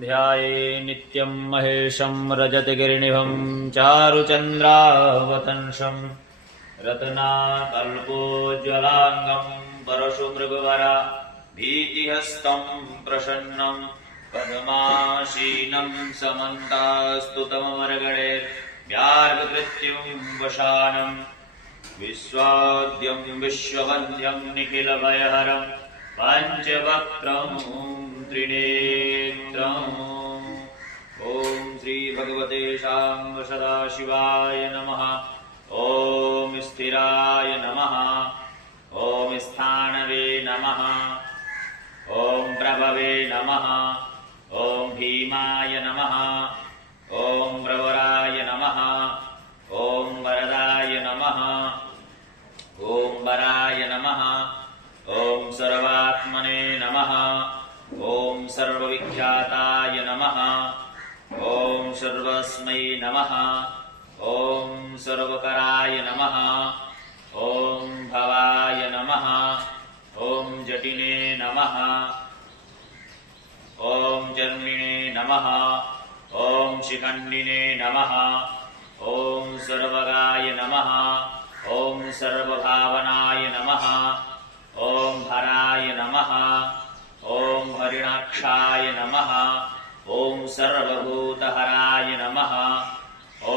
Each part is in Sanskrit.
ध्याये नित्यं महेशं रजतगिरिनिभं चारुचन्द्रावतंसं रत्नाकल्पोज्ज्वलाङ्गं परशुमृगवरा भीतिहस्तं प्रसन्नं पद्मासीनं समन्तास्तुतमर्गणे व्यार्गकृत्युं वशानं विश्वाद्यं विश्ववन्द्यं निखिलभयहरं पञ्चवक्त्रं त्रिनेत्रम्। ॐ श्री भगवते शाम्ब सदाशिवाय नमः। ॐ स्थिराय नमः। ॐ स्थानवे नमः। ॐ प्रभवे नमः। ॐ भीमाय नमः। ॐ प्रवराय नमः। ॐ वरदाय नमः। ॐ वराय नमः। ॐ सर्वात्मने नमः। ॐ सर्वविख्याताय नमः। ॐ सर्वस्मै नमः। ॐ सर्वकराय नमः। ॐ भवाय नमः। ॐ जटिने नमः। ॐ जन्मिने नमः। ॐ शिखण्डिने नमः। ॐ सर्वगाय नमः। ॐ सर्वभावनाय नमः। ॐ हराय नमः। ॐ हरिणाक्षाय नमः। ॐ सर्वभूतहराय नमः। ॐ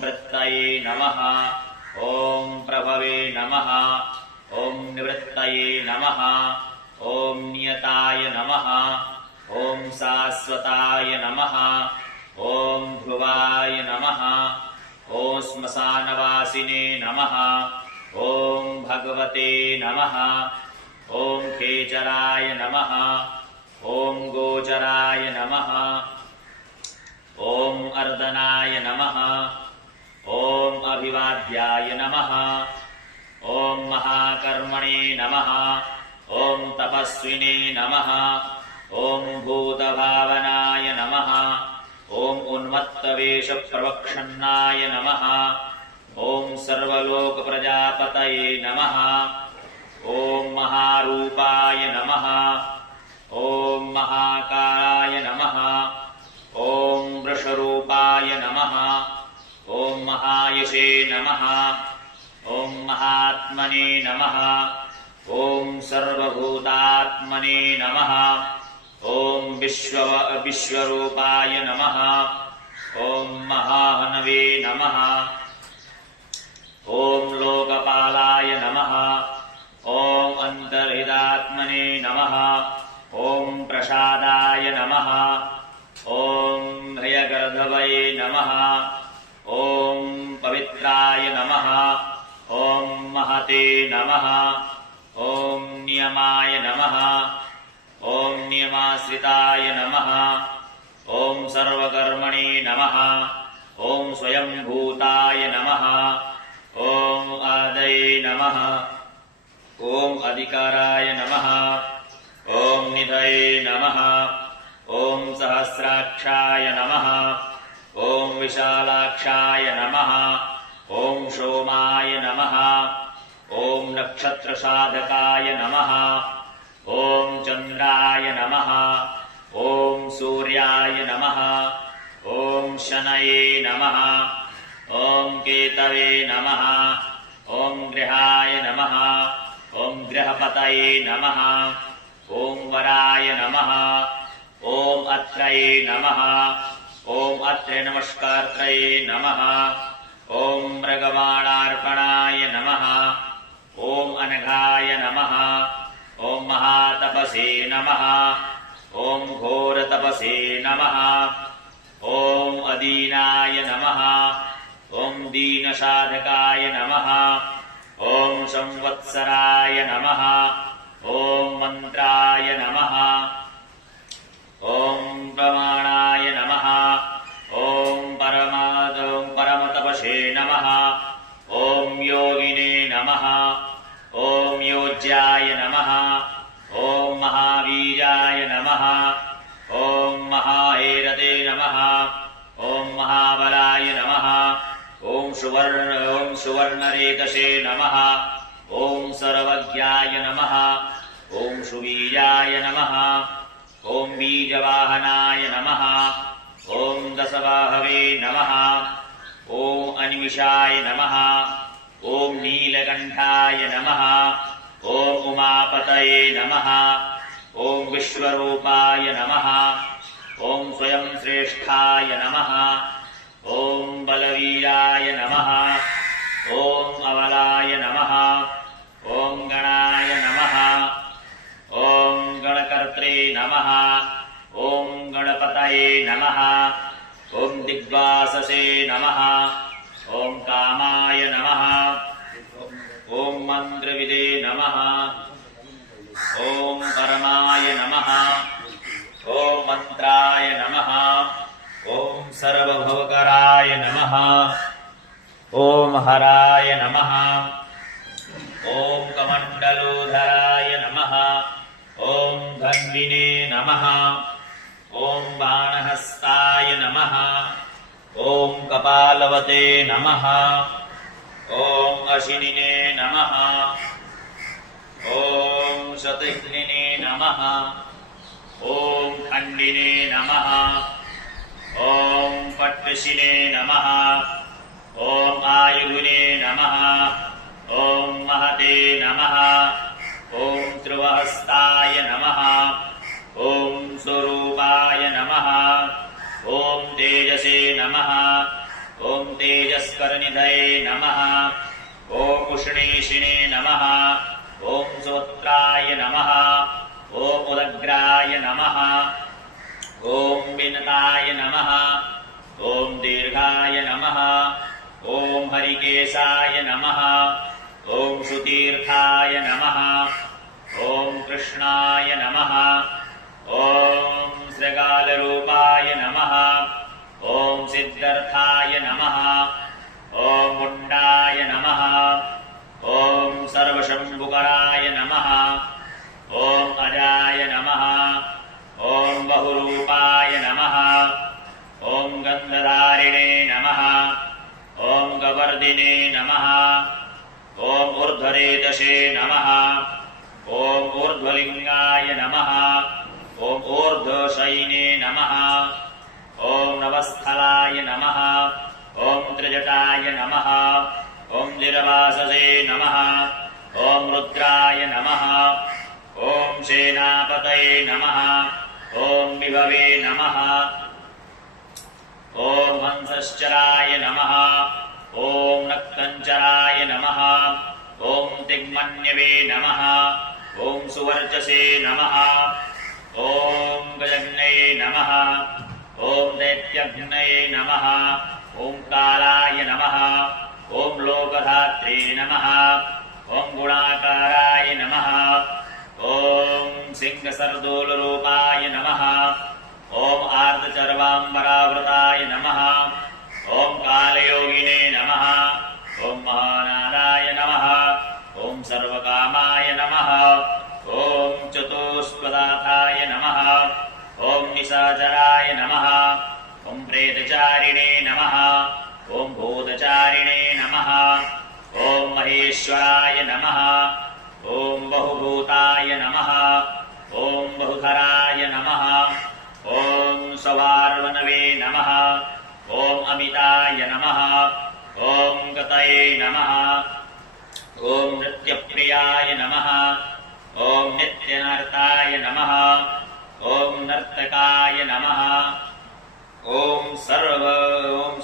वृत्तये नमः। ॐ प्रभवे नमः। ॐ निवृत्तये नमः। ॐ नियताय नमः। ॐ शाश्वताय नमः। ॐ ध्रुवाय नमः। ॐ श्मशानवासिने नमः। ॐ भगवते नमः। ॐ खेचराय नमः। ॐ गोचराय नमः। ॐ अर्दनाय नमः। ॐ अभिवाद्याय नमः। ॐ महाकर्मणे नमः। ॐ तपस्विने नमः। ॐ भूतभावनाय नमः। ॐ उन्मत्तवेषप्रवक्षन्नाय नमः। ॐ सर्वलोकप्रजापतये नमः। ॐ महारूपाय नमः। ॐ महाकालाय नमः। ॐ वृषरूपाय नमः। ॐ महायशे नमः। ॐ महात्मने नमः। ॐ सर्वभूतात्मने नमः। ॐ विश्वरूपाय नमः। ॐ महाहनवे नमः। ॐ लोकपालाय नमः। ॐ अन्तर्हितात्मने नमः। ॐ प्रसादाय नमः। ॐ भयगर्धवये नमः। ॐ पवित्राय नमः। ॐ महते नमः। ॐ नियमाय नमः। ॐ नियमाश्रिताय नमः। ॐ सर्वकर्मणे नमः। ॐ स्वयंभूताय नमः। ॐ आदये नमः। ॐ अधिकाराय नमः। ॐ निधये नमः। ॐ सहस्राक्षाय नमः। ॐ विशालाक्षाय नमः। ॐ सोमाय नमः। ॐ नक्षत्रसाधकाय नमः। ॐ चन्द्राय नमः। ॐ सूर्याय नमः। ॐ शनये नमः। ॐ केतवे नमः। ॐ गृहाय नमः। ॐ गृहपतये नमः। ॐ वराय नमः। ॐ अत्रये नमः। ॐ अत्रे नमस्कारत्रये नमः। ॐ मृगबाणार्पणाय नमः। ॐ अनघाय नमः। ॐ महातपसे नमः। ॐ घोरतपसे नमः। ॐ अदीनाय नमः। ॐ दीनसाधकाय नमः। ॐ संवत्सराय नमः। ॐ मन्त्राय नमः। ॐ प्रमाणाय नमः। ॐ परमतपसे नमः। ॐ योगिने नमः। ॐ योज्याय नमः। ॐ महावीराय नमः। ॐ महाऐरते नमः। ॐ महाबलाय नमः। ॐ सुवर्णरेतसे नमः। ॐ सर्वज्ञाय नमः। ॐ सुवीर्याय नमः। ॐ बीजवाहनाय नमः। दशबाहवे नमः। ॐ अनिमिषाय नमः। ॐ नीलकण्ठाय नमः। ॐ उमापतये नमः। ॐ विश्वरूपाय नमः। ॐ स्वयं श्रेष्ठाय नमः। ॐ बलवीराय नमः। ॐ अबलाय नमः। ॐ गणाय नमः। ॐ गणकर्त्रे नमः। ॐ गणपतये नमः। ॐ दिग्वाससे नमः। ॐ कामाय नमः। ॐ मन्त्रविदे नमः। ॐ परमाय नमः। ॐ मन्त्राय नमः। ॐ सर्वभवकराय नमः। ॐ हराय नमः। ॐ कमण्डलोधराय नमः। ॐ धन्विने नमः। ॐ बाणहस्ताय नमः। ॐ कपालवते नमः। ॐ अशिनिने नमः। ॐ शतघ्निने नमः। ॐ खण्डिने नमः। ॐ पट्वशिने नमः। ॐ आयुधुने नमः। ॐ महते नमः। ॐ ध्रुवहस्ताय नमः। ॐ स्वरूपाय नमः। ॐ तेजसे नमः। ॐ तेजस्करनिधये नमः। ॐ उष्णेशिने नमः। ॐ श्रोत्राय नमः। ॐ उदग्राय नमः। ॐ विनताय नमः। ॐ दीर्घाय नमः। ॐ हरिकेशाय नमः। ॐ सुतीर्थाय नमः। ॐ कृष्णाय नमः। ॐ श्रृगालरूपाय नमः। ॐ सिद्धर्थाय नमः। ॐ मुण्डाय नमः। ॐ सर्वशम्भुकराय नमः। ॐ अजाय नमः। ॐ बहुरूपाय नमः। ॐ गन्धधारिणे नमः। ॐ गवर्धिने नमः। ॐ ऊर्ध्वरेतसे नमः। ॐ ऊर्ध्वलिङ्गाय नमः। ॐ ऊर्ध्वशयिने नमः। ॐ नवस्थलाय नमः। ॐ त्रिजटाय नमः। ॐ निरवाससे नमः। ॐ रुद्राय नमः। ॐ सेनापतये नमः। ॐ विभवे नमः। ॐ हंसश्चराय नमः। ॐ नक्तञ्चराय नमः। ॐ तिग्मन्यवे नमः। ॐ सुवर्चसे नमः। ॐ गजग्नये नमः। ॐ दैत्यघ्नये नमः। ॐ कालाय नमः। ॐ लोकधात्रे नमः। ॐ गुणाकाराय नमः। ॐ सिंहसर्दूलरूपाय नमः। ॐ आर्द्रचर्वाम्बरावृताय नमः। ॐ कालयोगिने नमः। ॐ महानादाय नमः। ॐ सर्वकामाय नमः। ॐ चतुष्पदार्थाय नमः। ॐ निशाचराय नमः। ॐ प्रेतचारिणे नमः। ॐ भूतचारिणे नमः। ॐ महेश्वराय नमः। ॐ बहुभूताय नमः। ॐ बहुधराय नमः। ॐ सवार्वनवे नमः। ॐ अमिताय नमः। ॐ गतये नमः। ॐ नृत्यप्रियाय नमः। ॐ नित्यनर्ताय नमः। ॐ नर्तकाय नमः। ॐ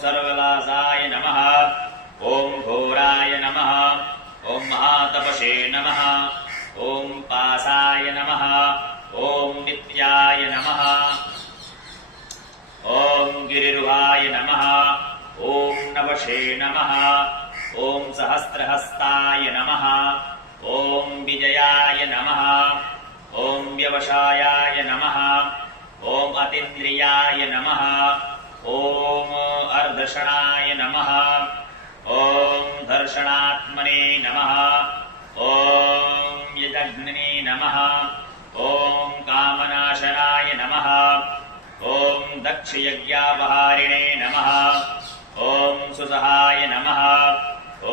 सर्वलासाय नमः। ॐ घोराय नमः। ॐ महातपसे नमः। ॐ पासाय नमः। ॐ नित्याय नमः। ॐ गिरिरुहाय नमः। ॐ नवशे नमः। ॐ सहस्रहस्ताय नमः। ॐ विजयाय नमः। ॐ व्यवसायाय नमः। ॐ अतीन्द्रियाय नमः। ॐ अर्धषणाय नमः। ॐ दर्शनात्मने नमः। ॐ यजग्निने नमः। ॐ कामनाशनाय नमः। ॐ दक्षयज्ञापहारिणे नमः। ॐ सुसहाय नमः।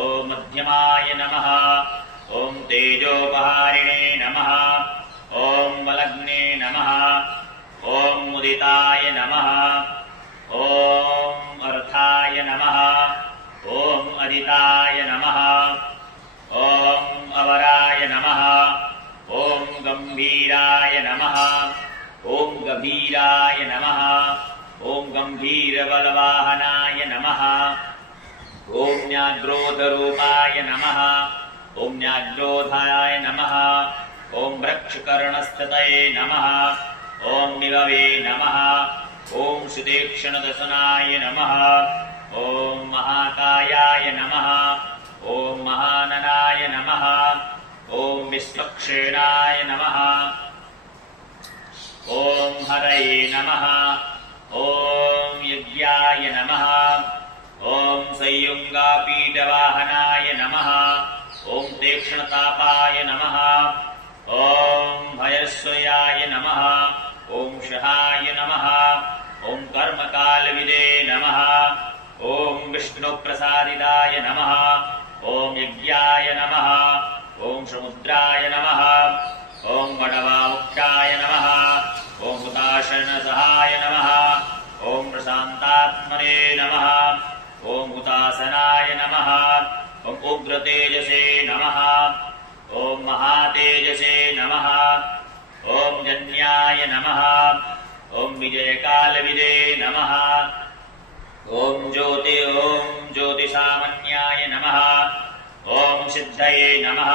ॐ मध्यमाय नमः। ॐ तेजोपहारिणे नमः। ॐ बलग्ने नमः। ॐ मुदिताय नमः। ॐ ॐ गभीराय नमः ॐ गम्भीरबलवाहनाय नमः ॐ न्याग्रोधरूपाय नमः ॐ न्याग्रोधाय नमः ॐ वृक्षकर्णस्ततये नमः ॐ निववे नमः ॐ सुदेक्षणदशनाय नमः ॐ महाकायाय नमः ॐ महाननाय नमः ॐ विश्वक्षेणाय नमः ॐ हरये नमः ॐ यज्ञाय नमः ॐ संयुङ्गापीठवाहनाय नमः ॐ तीक्ष्णतापाय नमः ॐ भयस्वयाय नमः ॐ शहाय नमः ॐ कर्मकालविदे नमः ॐ विष्णुप्रसादिदाय नमः ॐ यज्ञाय नमः ॐ समुद्राय नमः ॐ वडवामुख्याय नमः ॐ हुताशनसहाय नमः ॐ प्रशान्तात्मने नमः ॐ हुतासनाय नमः ॐ उग्रतेजसे नमः ॐ महातेजसे नमः ॐ जन्याय नमः ॐ विजयकालविदे नमः ॐ ज्योतिषामन्याय नमः ॐ सिद्धये नमः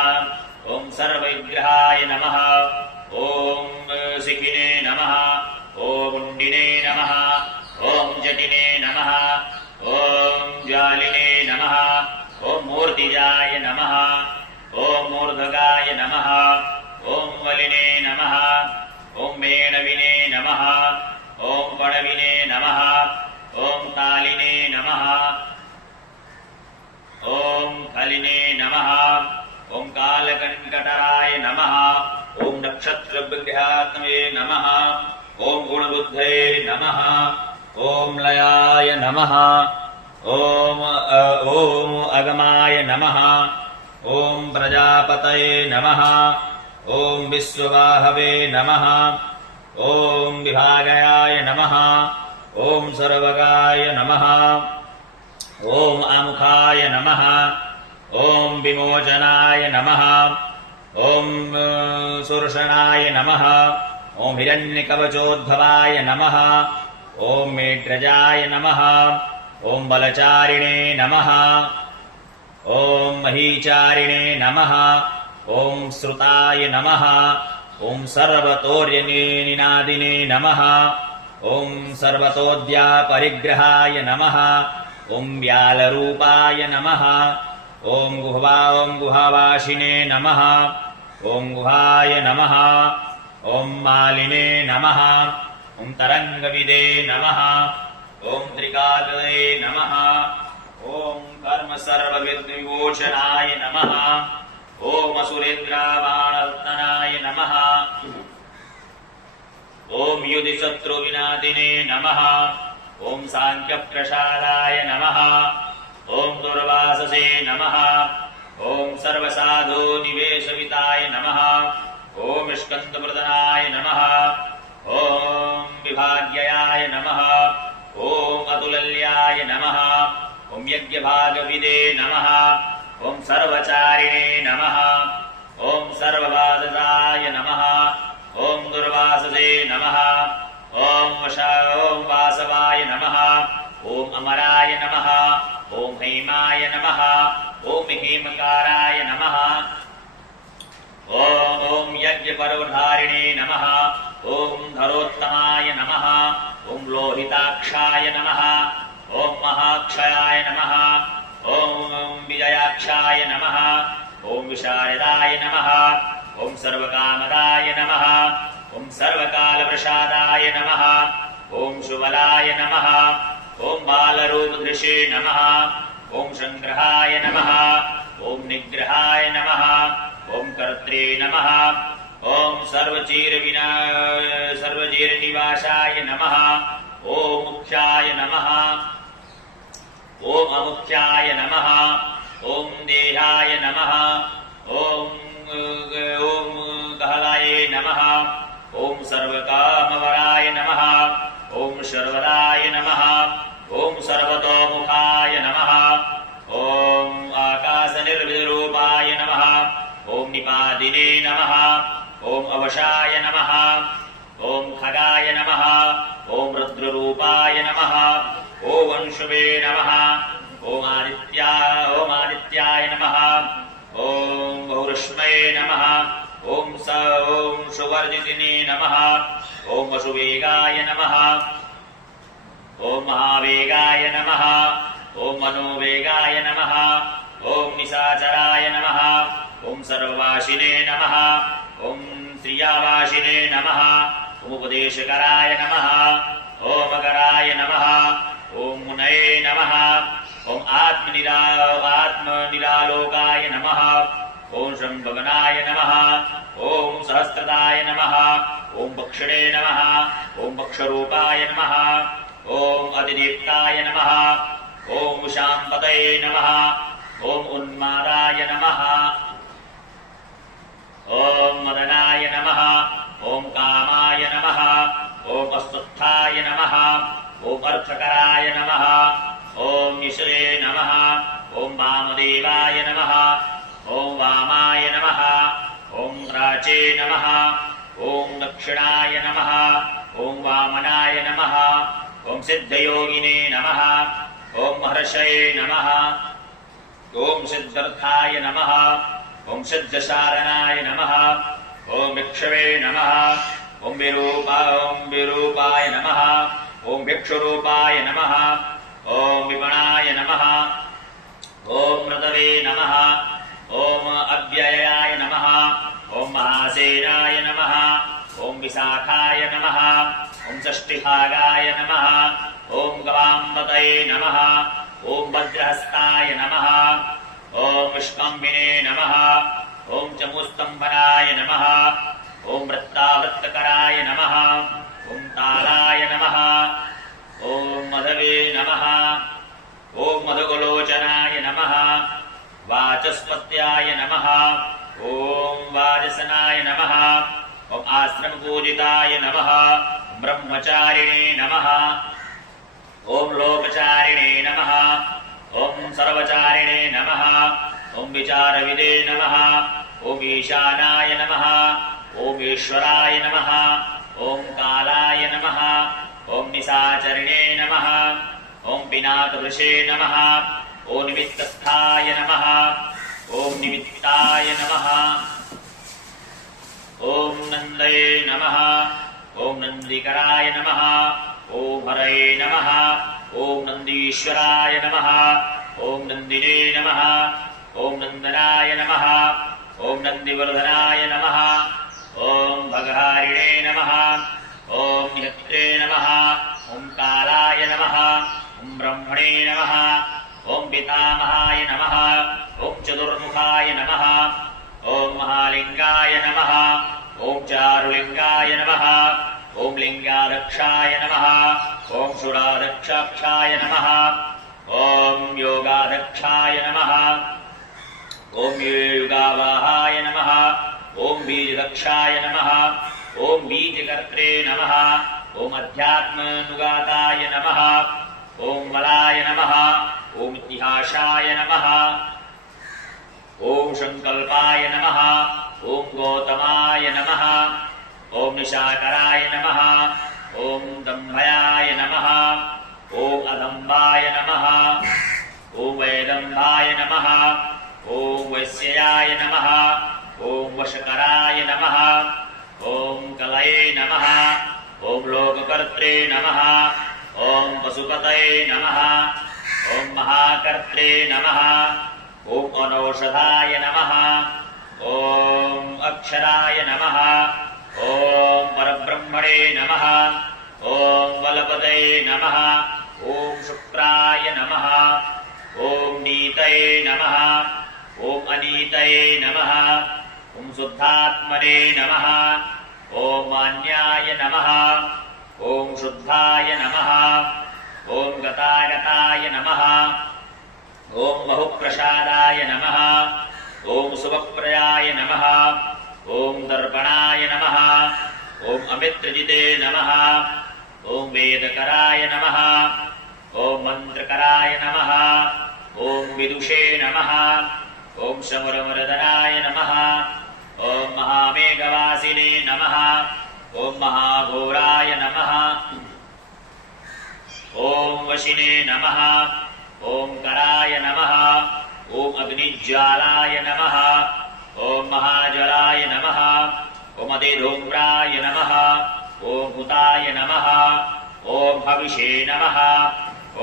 ॐ सर्वविग्रहाय नमः ॐ शिखिने नमः ॐ मुण्डिने नमः ॐ जटिने नमः ॐ ज्वालिने नमः ॐ मूर्तिजाय नमः ॐ मूर्धगाय नमः ॐ वलिने नमः ॐ मेणविने नमः ॐ पडविने नमः ॐ तालिने नमः ॐ खलिने नमः ॐ कालकण्टकराय नमः ॐ नक्षत्रविग्रहात्मने नमः ॐ गुणबुद्धये नमः ॐ लयाय नमः ॐ अगमाय नमः ॐ प्रजापतये नमः ॐ विश्ववाहवे नमः ॐ विभागाय नमः ॐ सर्वगाय नमः ॐ आमुखाय नमः ॐ विमोचनाय नमः ॐ सुर्षणाय नमः ॐ हिरण्यकवचोद्भवाय नमः ॐ मेढ्रजाय नमः ॐ बलचारिणे नमः ॐ महीचारिणे नमः ॐ श्रुताय नमः ॐ सर्वतोर्यनिनादिने नमः ॐ सर्वतोद्यापरिग्रहाय नमः ॐ व्यालरूपाय नमः ॐ गुहावासिने नमः ॐ गुहाय नमः ॐ मालिने नमः ॐ तरङ्गविदे नमः ॐ त्रिकालये नमः ॐ कर्म सर्वविद्विमोचनाय नमः ॐ असुरेन्द्रावाणरत्नाय नमः ॐ युधिशत्रुविनादिने नमः ॐ साङ्ख्यप्रसादाय नमः ॐ दुर्वाससे नमः ॐ सर्वसाधुनिवेशविताय नमः ॐ स्कन्दप्रदनाय नमः ॐ विभाग्याय नमः ॐ अतुलल्याय नमः ॐ यज्ञभागविदे नमः ॐ सर्वचारिणे नमः ॐ सर्ववासदाय नमः ॐ दुर्वाससे नमः ॐ वासवाय नमः ॐ अमराय नमः ॐ हेमाय नमः ॐ हेमकाराय नमः ॐ यज्ञपर्वधारिणे नमः ॐ धरोत्तमाय नमः ॐ लोहिताक्षाय नमः ॐ महाक्षयाय नमः ॐ विजयाक्षाय नमः ॐ विशारदाय नमः ॐ सर्वकामदाय नमः ॐ सर्वकालप्रसादाय नमः ॐ शुबलाय नमः ॐ बालरूपधृषे नमः ॐ संग्रहाय नमः ॐ निग्रहाय नमः ॐ कर्त्रे नमः ॐ सर्वजीरनिवासाय नमः ॐ मुख्याय नमः ॐ अमुख्याय नमः ॐ देहाय नमः ॐ गहलाय नमः ॐ सर्वकामवराय नमः ॐ शर्वराय नमः ॐ सर्वतोमुखाय नमः ॐ आकाशनिर्विरूपाय नमः ॐ निपादिने नमः ॐ अवशाय नमः ॐ खगा रूपाय नमः ॐ अंशुवे नमः ॐ आदित्याय नमः ॐ बहुरश्मये नमः ॐ सुवर्जितिने नमः ॐ वसुवेगाय नमः ॐ महावेगाय नमः ॐ मनोवेगाय नमः ॐ निशाचराय नमः ॐ सर्ववासिने नमः ॐ श्रियावासिने नमः ॐ उपदेशकराय नमः ॐ मकराय नमः ॐ मुनये नमः ॐ आत्मनिरालोकाय नमः ॐ शम्भवनाय नमः ॐ सहस्रदाय नमः ॐ भक्षणे नमः ॐ भक्षरूपाय नमः ॐ अतिदीप्ताय नमः ॐ शाम्पतये नमः ॐ उन्मादाय नमः ॐ मदनाय नमः ॐ कामाय नमः ॐ अस्वस्थाय नमः ॐ अर्थकराय नमः ॐ निशरे नमः ॐ वामदेवाय नमः ॐ वामाय नमः ॐ प्राचे नमः ॐ दक्षिणाय नमः ॐ वामनाय नमः ॐ सिद्धयोगिने नमः ॐ महर्षये नमः ॐ सिद्धर्थाय नमः ॐ सिद्धशारणाय नमः ॐ भिक्षवे नमः ॐ विरूपाय नमः ॐ भिक्षुरूपाय नमः ॐ विपणाय नमः ॐ मृतवे नमः ॐ अव्ययाय नमः ॐ महासेनाय नमः ॐ विशाखाय नमः ॐ षष्टिभागाय नमः ॐ गवाम्बतये नमः ॐ वज्रहस्ताय नमः ॐ विष्कम्भिने नमः ॐ चमुस्तम्भनाय नमः ॐ वृत्तावृत्तकराय नमः ॐ तालाय नमः ॐ मधवे नमः ॐ मधुगुलोचनाय नमः वाचस्पत्याय नमः ॐ वाजसनाय नमः ॐ आश्रमपूजिताय नमः ब्रह्मचारिणे नमः ॐ लोकचारिणे नमः ॐ सर्वचारिणे नमः ॐ विचारविदे नमः ॐ ईशानाय नमः ॐ ईश्वराय नमः ॐ कालाय नमः ॐ निशाचरिणे नमः ॐ पिनाकदृशे नमः ॐ निमित्तस्थाय नमः ॐ निमित्ताय नमः ॐ नन्दये नमः ॐ नन्दिकराय नमः ॐ हरये नमः ॐ नन्दीश्वराय नमः ॐ नन्दिने नमः ॐ नन्दनाय नमः ॐ नन्दिवर्धनाय नमः ॐ भगहारिणे नमः ॐ निहत्रे नमः ॐ कालाय नमः ॐ ब्रह्मणे नमः ॐ पितामहाय नमः ॐ चतुर्मुखाय नमः ॐ महालिङ्गाय नमः ॐ चारुलिङ्गाय नमः ॐ लिङ्गाध्यक्षाय नमः ॐ शूराध्यक्षाय नमः ॐ योगाध्यक्षाय नमः ॐ युगावाहाय नमः ॐ बीजदक्षाय नमः ॐ बीजकर्त्रे नमः ॐ अध्यात्मनुगाताय नमः ॐ मलाय नमः ॐ इतिहासाय नमः ॐ संकल्पाय नमः ॐ गौतमाय नमः ॐ निशाकराय नमः ॐ दम्भयाय नमः ॐ अदम्बाय नमः ॐ वैदम्बाय नमः ॐ वैश्याय नमः ॐ वशकराय नमः ॐ कलये नमः ॐ लोककर्त्रे नमः ॐ पशुपतये नमः ॐ महाकर्त्रे नमः ॐ अनौषधाय नमः ॐ अक्षराय नमः ॐ परब्रह्मणे नमः ॐ बलपदये नमः ॐ शुक्राय नमः ॐ नीतये नमः ॐ अनीतये नमः ॐ शुद्धात्मने नमः ॐ मान्याय नमः ॐ शुद्धाय नमः ॐ गतागताय नमः ॐ बहुप्रसादाय नमः ॐ शुभप्रयाय नमः ॐ दर्पणाय नमः ॐ अमित्रजिते नमः ॐ वेदकराय नमः ॐ मन्त्रकराय नमः ॐ विदुषे नमः ॐ शमुरमर्दनाय नमः ॐ महामेघवासिने नमः ॐ महाघोराय नमः ॐ वशिने नमः ॐ कराय नमः ॐ अग्निज्वालाय नमः ॐ महाजलाय नमः ॐ अतिधूम्राय नमः ॐ हुताय नमः ॐ हविषे नमः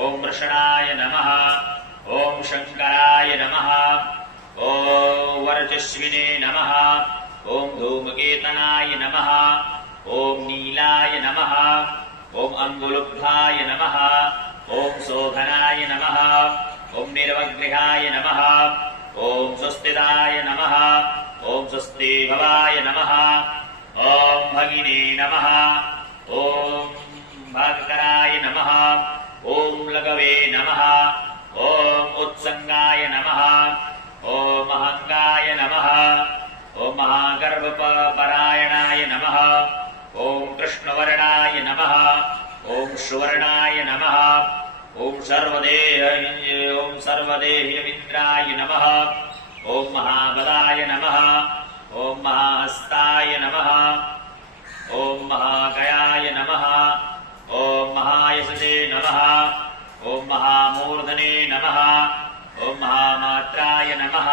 ॐ वृषणाय नमः ॐ शङ्कराय नमः ॐ वर्चस्विने नमः ॐ धूमकेतनाय नमः ॐ नीलाय नमः ॐ अङ्गुलुब्धाय नमः ॐ शोभनाय नमः ॐ निर्वग्रहाय नमः ॐ स्वस्तिदाय नमः ॐ स्वस्तिभवाय नमः ॐ भगिने नमः ॐ भागकराय नमः ॐ लघवे नमः ॐ उत्सङ्गाय नमः ॐ महङ्गाय नमः ॐ महागर्भपरायणाय नमः ॐ कृष्णवर्णाय नमः ॐ सुवर्णाय नमः ॐ सर्वदेहमिन्द्राय नमः ॐ महाबलाय नमः ॐ महाहस्ताय नमः ॐ महागयाय नमः ॐ महायशसे नमः ॐ महामूर्धने नमः ॐ महामात्राय नमः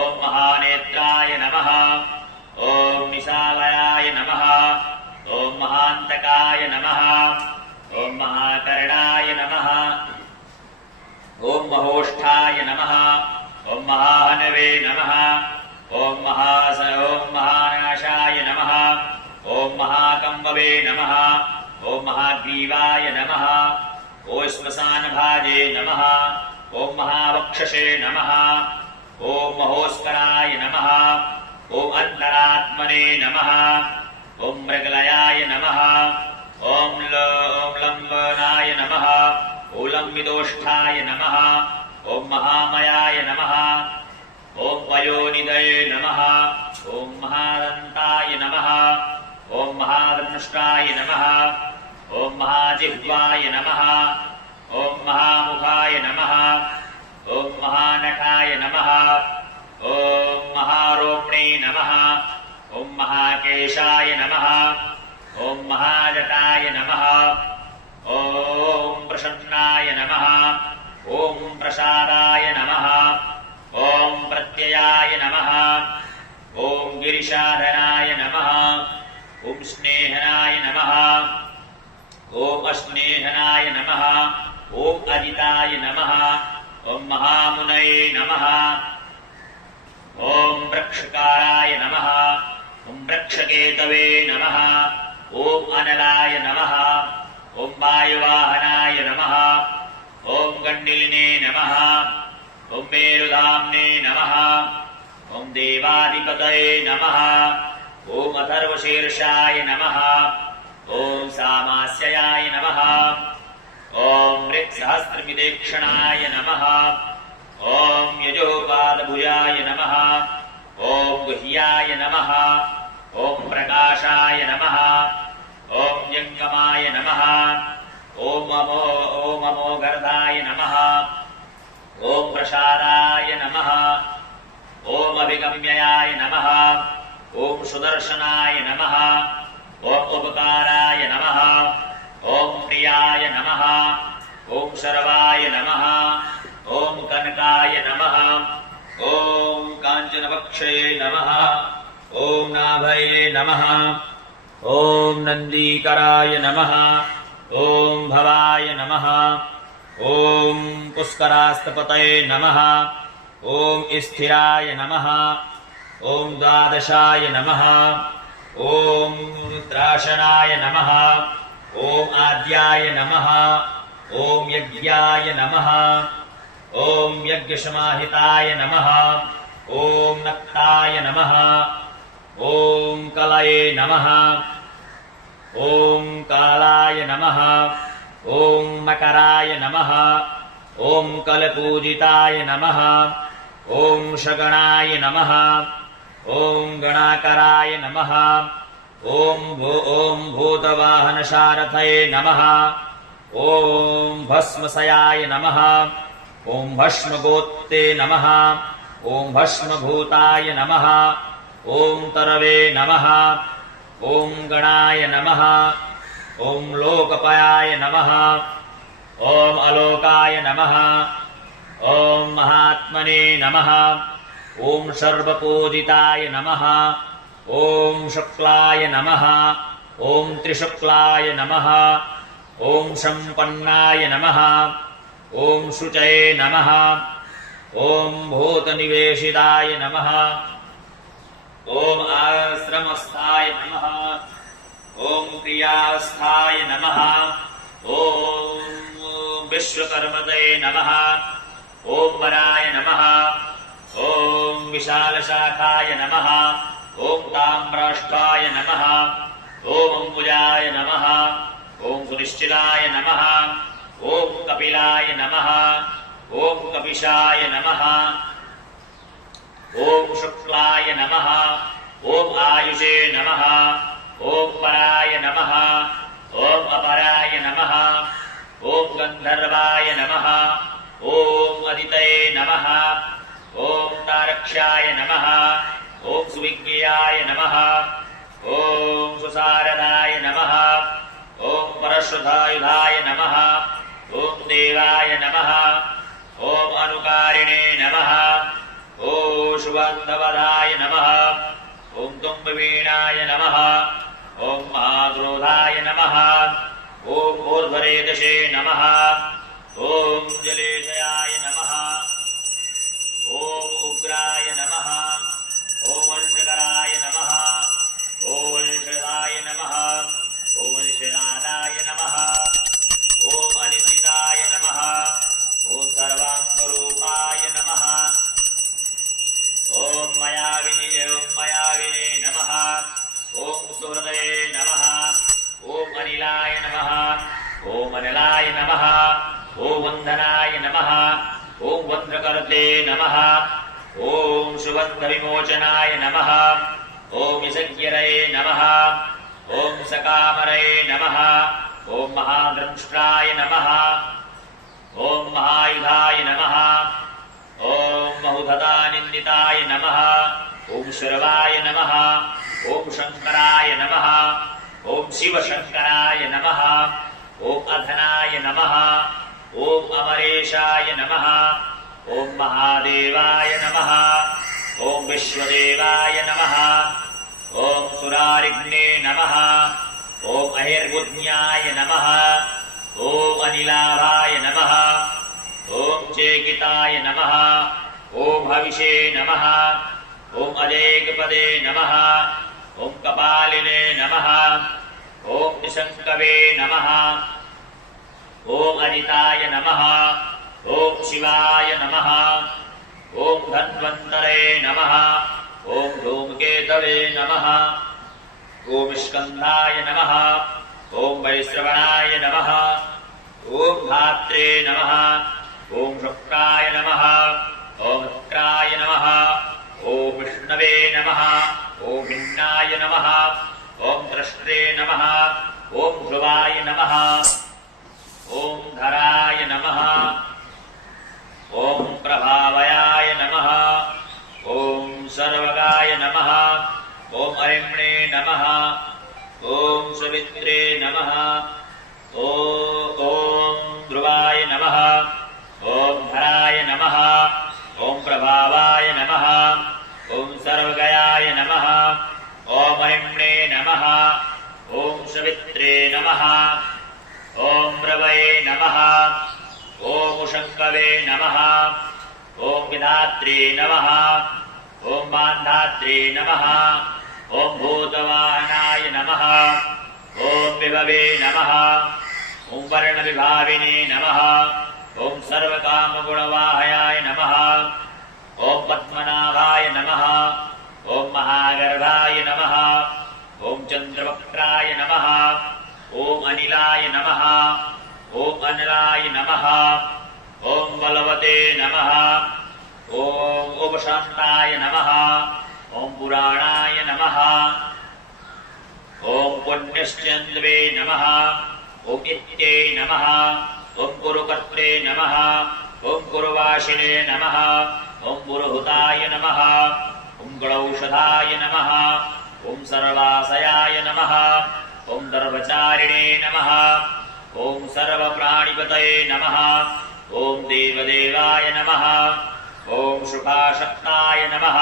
ॐ महानेत्राय नमः ॐ निशालयाय नमः ॐ महान्तकाय नमः ॐ महाकर्णाय नमः ॐ महोष्ठाय नमः ॐ महाहनवे नमः ॐ महानाशाय नमः ॐ महाकम्बवे नमः ॐ महाग्रीवाय नमः ॐ श्मशानभाजे नमः ॐ महावक्षसे नमः ॐ महोस्कराय नमः ॐ अन्तरात्मने नमः ॐ मृगलयाय नमः ॐ लम्बनाय नमः ॐ लम्बितोष्ठाय नमः ॐ महामयाय नमः ॐ पयोनिधये नमः ॐ महादन्ताय नमः ॐ महादंष्ट्राय नमः ॐ महाजिह्वाय नमः ॐ महामुखाय नमः ॐ महानखाय नमः ॐ महारोम्णे नमः ॐ महाकेशाय नमः ॐ महाजटाय नमः ॐ प्रसन्नाय नमः ॐ प्रसादाय नमः ॐ प्रत्ययाय नमः ॐ गिरिशाधनाय नमः ॐ स्नेहनाय नमः ॐ अस्नेहनाय नमः ॐ अजिताय नमः ॐ महामुनये नमः ॐ वृक्षकाराय नमः ॐ वृक्षकेतवे नमः ॐ अनलाय नमः ॐ वायुवाहनाय नमः ॐ गण्डिलिने नमः ॐ मेरुधाम्ने नमः ॐ देवाधिपतये नमः ॐ अथर्वशीर्षाय नमः ॐ सामास्याय नमः ॐ मृत्सहस्रमिदेक्षणाय नमः ॐ यजोपादभुजाय नमः ॐ गुह्याय नमः ॐ प्रकाशाय नमः ॐ जङ्गमाय नमः ॐ अमोघर्धाय नमः ॐ प्रसादाय नमः ॐ अभिगम्ययाय नमः ॐ सुदर्शनाय नमः ॐ उपकाराय नमः ॐ प्रियाय नमः ॐ सर्वाय नमः ॐ कनकाय नमः ॐ काञ्चनवक्षये नमः ॐ नाभये नमः ॐ नन्दीकराय नमः ॐ भवाय नमः ॐ पुष्करास्तपतये नमः ॐ स्थिराय नमः ॐ द्वादशाय नमः ॐ त्राशनाय नमः ॐ आद्याय नमः ॐ यज्ञाय नमः ॐ यज्ञसमाहिताय नमः ॐ नक्ताय नमः ॐ कलये नमः ॐ कालाय नमः ॐ मकराय नमः ॐ कलपूजिताय नमः ॐ शगणाय नमः ॐ गणाकराय नमः ॐ भूतवाहनसारथये नमः ॐ भस्मशयाय नमः ॐ भस्मगोत्ते नमः ॐ भस्मभूताय नमः ॐ तरवे नमः ॐ गणाय नमः ॐ ॐ लोकपायाय नमः ॐ अलोकाय नमः ॐ महात्मने नमः ॐ सर्वपूजिताय नमः ॐ शुक्लाय नमः ॐ त्रिशुक्लाय नमः ॐ सम्पन्नाय नमः ॐ शुचये नमः ॐ भूतनिवेशिताय नमः ॐ आश्रमस्थाय नमः ॐ क्रियास्थाय नमः ॐ विश्वकर्मदये नमः ॐ वराय नमः ॐ विशालशाखाय नमः ॐ ताम्राष्टाय नमः ॐ अम्बुजाय नमः ॐ सुनिश्चिलाय नमः ॐ कपिलाय नमः ॐ कपिशाय नमः ॐ शुक्लाय नमः ॐ आयुषे नमः ॐ पराय नमः ॐ अपराय नमः ॐ गन्धर्वाय नमः ॐ अदितये नमः ॐ तारक्ष्याय नमः ॐ सुविज्ञाय नमः ॐ सुसारदाय नमः ॐ परश्रुतायुधाय नमः ॐ देवाय नमः ॐ अनुकारिणे नमः ॐ शुभन्धवदाय नमः ॐ तुम्बवीणाय नमः ॐ महाक्रोधाय नमः ॐ ऊर्ध्वरेदशे नमः ॐ जलेशयाय नमः ॐ उग्राय नमः ॐ वंशकराय नमः ॐ वंशदाय नमः ॐ वंशनादाय नमः ॐ अनिन्दिताय नमः ॐ सर्वाङ्गरूपाय नमः ॐ मयाविने नमः ॐ सुहृदये नमः ॐ अनिलाय नमः ॐ अनिलाय नमः ॐ वन्दनाय नमः ॐ वन्द्रकर्ते नमः ॐ सुबन्धविमोचनाय नमः ॐ इसज्ञरये नमः ॐ सकामरये नमः ॐ महाद्रंष्ट्राय नमः ॐ महायुधाय नमः ॐ बहुधतानिन्दिताय नमः ॐ शर्वाय नमः ॐ शङ्कराय नमः ॐ शिवशङ्कराय नमः ॐ अधनाय नमः ॐ अमरेशाय नमः ॐ महादेवाय नमः ॐ विश्वदेवाय नमः ॐ सुरारिघ्ने नमः ॐ अहिर्बुद्ध्याय नमः ॐ अनिलाभाय नमः ॐ चेकिताय नमः ॐ हविषे नमः ॐ अजेकपदे नमः ॐ कपालिने नमः ॐ निशङ्कवे नमः ॐ अजिताय नमः ॐ शिवाय नमः ॐ धन्वन्तरे नमः ॐ धूमकेतवे नमः ॐ स्कन्धाय नमः ॐ वैश्रवणाय नमः ॐ धात्रे नमः ॐ शुक्राय नमः ॐ शुक्राय नमः ॐ विष्णवे नमः ॐ भिन्नाय नमः ॐ द्रष्ट्रे नमः ॐ ध्रुवाय नमः ॐ धराय नमः ॐ प्रभावयाय नमः ॐ सर्वगाय नमः ॐ अरिम्णे नमः ॐ सवित्रे नमः ॐ ध्रुवाय नमः ॐ धराय नमः ॐ प्रभावाय नमः ॐ सर्वगयाय नमः ॐ अरिम्णे नमः ॐ सवित्रे नमः ॐ रवये नमः ॐ शङ्कवे नमः ॐ विधात्रे नमः ॐ मान्धात्रे नमः ॐ भूतवाहनाय नमः ॐ विभवे नमः ॐ वर्णविभाविने नमः ॐ सर्वकामगुणवाहयाय नमः ॐ पद्मनाभाय नमः ॐ महागर्भाय नमः ॐ चन्द्रवक्त्राय नमः ॐ अनिलाय नमः ॐ अनिलाय नमः ॐ बलवते नमः ॐ उपशान्ताय नमः ॐ पुराणाय नमः ॐ पुण्यश्चन्द्वे नमः ॐ इत्यै नमः ॐ कुरुकर्त्रे नमः ॐ कुरुवासिने नमः ॐ पुरुहुताय नमः ॐ गणौषधाय नमः ॐ सर्वासयाय नमः ॐ दर्भचारिणे नमः ॐ सर्वप्राणिपतये नमः ॐ देवदेवाय नमः ॐ शुभाशक्ताय नमः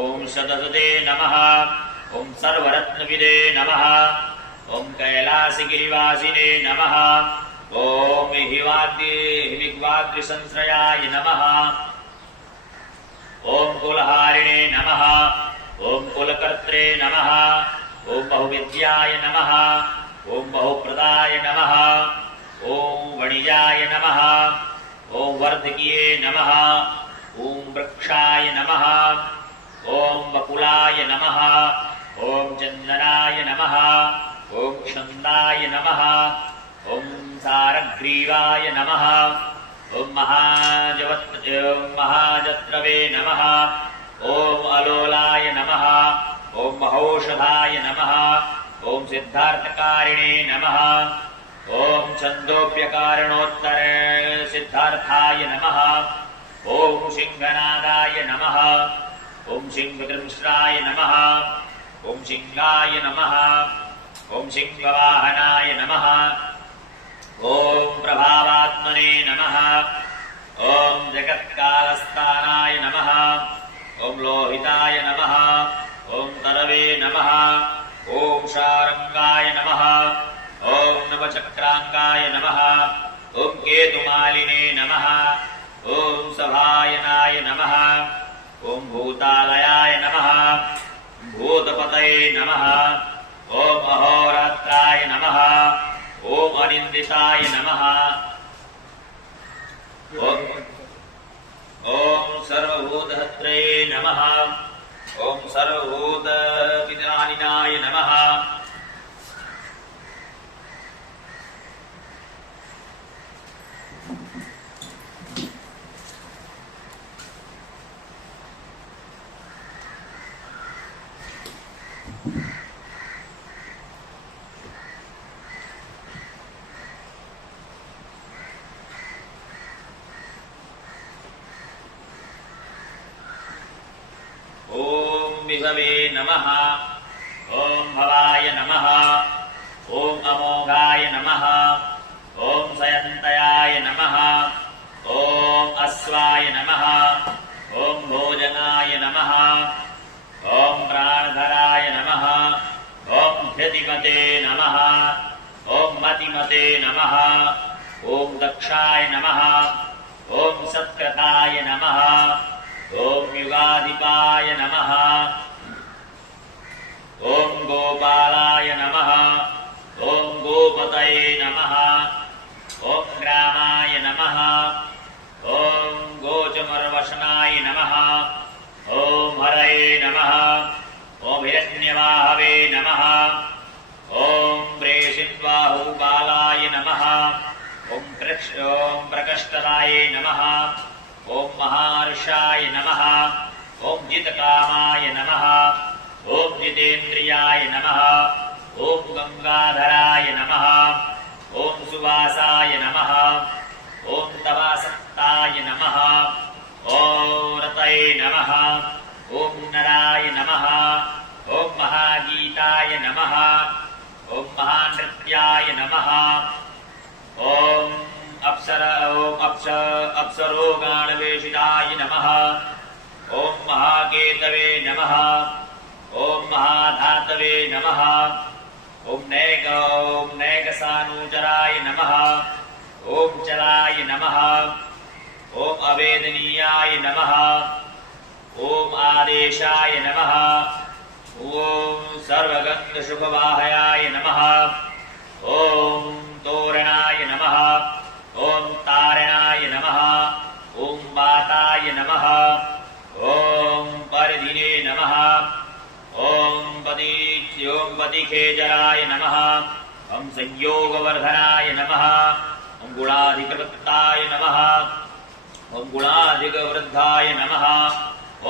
ॐ शतसुते नमः ॐ सर्वरत्नविदे नमः ॐ कैलासगिरिवासिने नमः ॐ हिमिग्वाग्रिसंश्रयाय नमः ॐ कुलहारिणे नमः ॐ कुलकर्त्रे नमः ॐ बहुविद्याय नमः ॐ बहुप्रदाय नमः ॐ वणिजाय नमः ॐ वर्धकिये नमः ॐ वृक्षाय नमः ॐ बकुलाय नमः ॐ चन्दनाय नमः ॐ छन्दाय नमः ॐ सारग्रीवाय नमः ॐ महाजत्रवे नमः ॐ अलोलाय नमः ॐ महौषधाय नमः ॐ सिद्धार्थकारिणे नमः ॐ छन्दोऽप्यकारणोत्तर सिद्धार्थाय नमः ॐ सिंहनादाय नमः ॐ सिंहदंष्ट्राय नमः ॐ सिंहाय नमः ॐ सिंहवाहनाय नमः ॐ प्रभावात्मने नमः ॐ जगत्कालस्थानाय नमः ॐ लोहिताय नमः ॐ तरवे नमः ॐ शारङ्गाय नमः ॐ नवचक्राङ्गाय नमः ॐ केतुमालिने नमः ॐ सभायनाय नमः ॐ भूतालयाय नमः भूतपतये नमः ॐ अहोरात्राय नमः ॐ अनिन्दिताय नमः ॐ सर्वभूतहत्रे नमः ॐ सर्वभूतविदानिनाय नमः ॐ विभवे नमः ॐ भवाय नमः ॐ अमोघाय नमः ॐ सयन्तयाय नमः ॐ अश्वाय नमः ॐ भोजनाय नमः ॐ प्राणधराय नमः ॐ धृतिमते नमः ॐ मतिमते नमः ॐ दक्षाय नमः ॐ सत्कृताय नमः ॐ युगाधिपाय नमः ॐ गोपालाय नमः ॐ गोपतये नमः ॐ ग्रामाय नमः ॐ गोचमर्वशनाय नमः ॐ हरये नमः ॐ हिरण्यवाहवे नमः ॐ प्रेषिन्बाहुबालाय नमः ॐ प्रकष्टलाय नमः ॐ महार्षाय नमः ॐ जितकामाय नमः ॐ जितेन्द्रियाय नमः ॐ गङ्गाधराय नमः ॐ सुवासाय नमः ॐ तवासक्ताय नमः ॐ रतये नमः ॐ नराय नमः ॐ महागीताय नमः ॐ महानृत्याय नमः ॐ अप्सरोगाणवेशिताय नमः ॐ महाकेतवे नमः ॐ महाधातवे नमः ॐ नैकसानुचराय नमः ॐ चलाय नमः ॐ अवेदनीयाय नमः ॐ आदेशाय नमः ॐ सर्वगन्धशुभवाहयाय नमः ॐ तोरणाय नमः ॐ तारणाय नमः ॐ वाताय नमः ॐ परिधिने नमः ॐ पतिखेजराय नमः ॐ संयोगवर्धनाय नमः ॐ गुणाधिकृताय नमः ॐ गुणाधिकवृद्धाय नमः